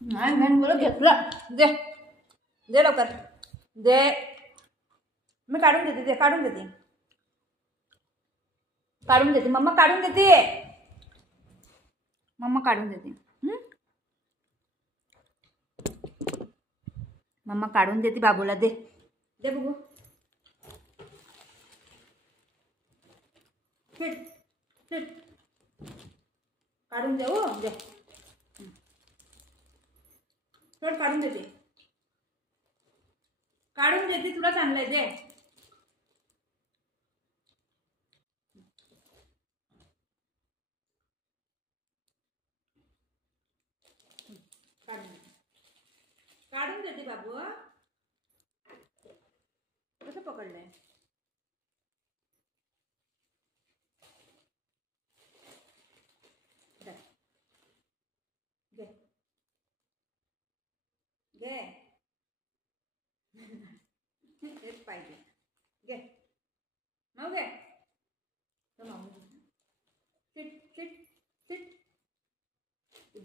नाही मी बोल घेतलं. दे दे लवकर दे. मी काढून देते. दे काढून देते. काढून देते मम्मा. काढून देते मम्मा. काढून देते. मम्मा काढून देते बाबूला. दे दे बघू. काढून दे. हो दे. तर काढून देते. काढून देते. तुला चांगलंय. दे. काढून देते बाबू. कसं पकडलंय. घे घे. हेच पाहिजे. घे मग. घे सिट सिट सिट.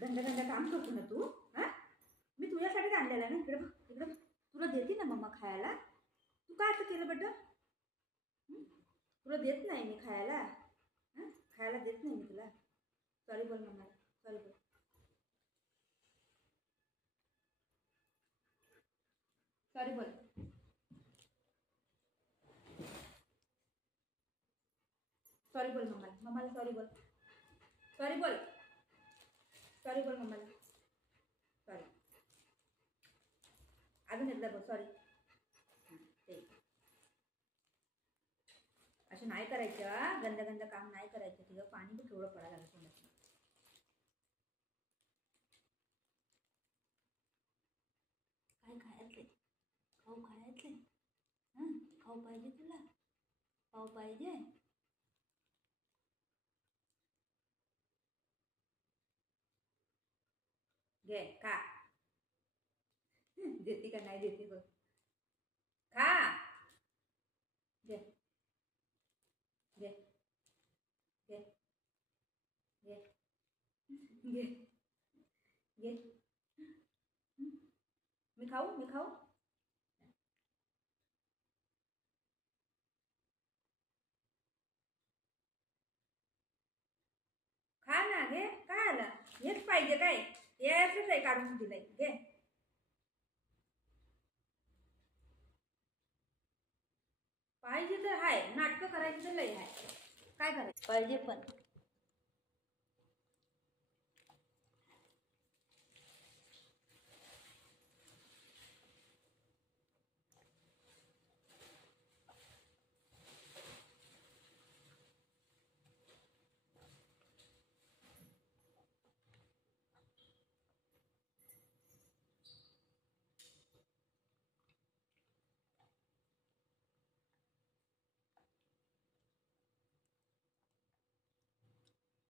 गंदा गंदा काम करतो ना तू. हा मी तुझ्यासाठीच आणलेला ना. इकडे इकडे तुला देते ना मम्मा खायला. तू काय असं केलं बेटा. तुला देत नाही मी खायला. खायला देत नाही मी तुला. सॉरी बोल मम्मा. सॉरी बोल. सॉरी बोल. सॉरी बोल मम्माला. मम्माला सॉरी बोल. सॉरी बोल. सॉरी बोल मम्माला. सॉरी. अजून एकदा बोल. सॉरी. असं नाही करायचं. गंदा गंदा काम नाही करायचं. तुझं पाणी बी केवढं पडायला लागलं तोंडात. काय खायचंय. खाऊ खायचंय. खाऊ पाहिजे तुला. खाऊ पाहिजे. घे खा. देते का नाही देते बघ. खा. घे घे घे घे घे घे. मी खाऊ. मी खाऊ. खा ना. घे. काय आलं. हेच पाहिजे काय. यायचंच आहे. काढून दिलंय. घे. पाहिजे तर हाय. नाटकं करायची तर लय हाय. काय करायचं. पाहिजे पण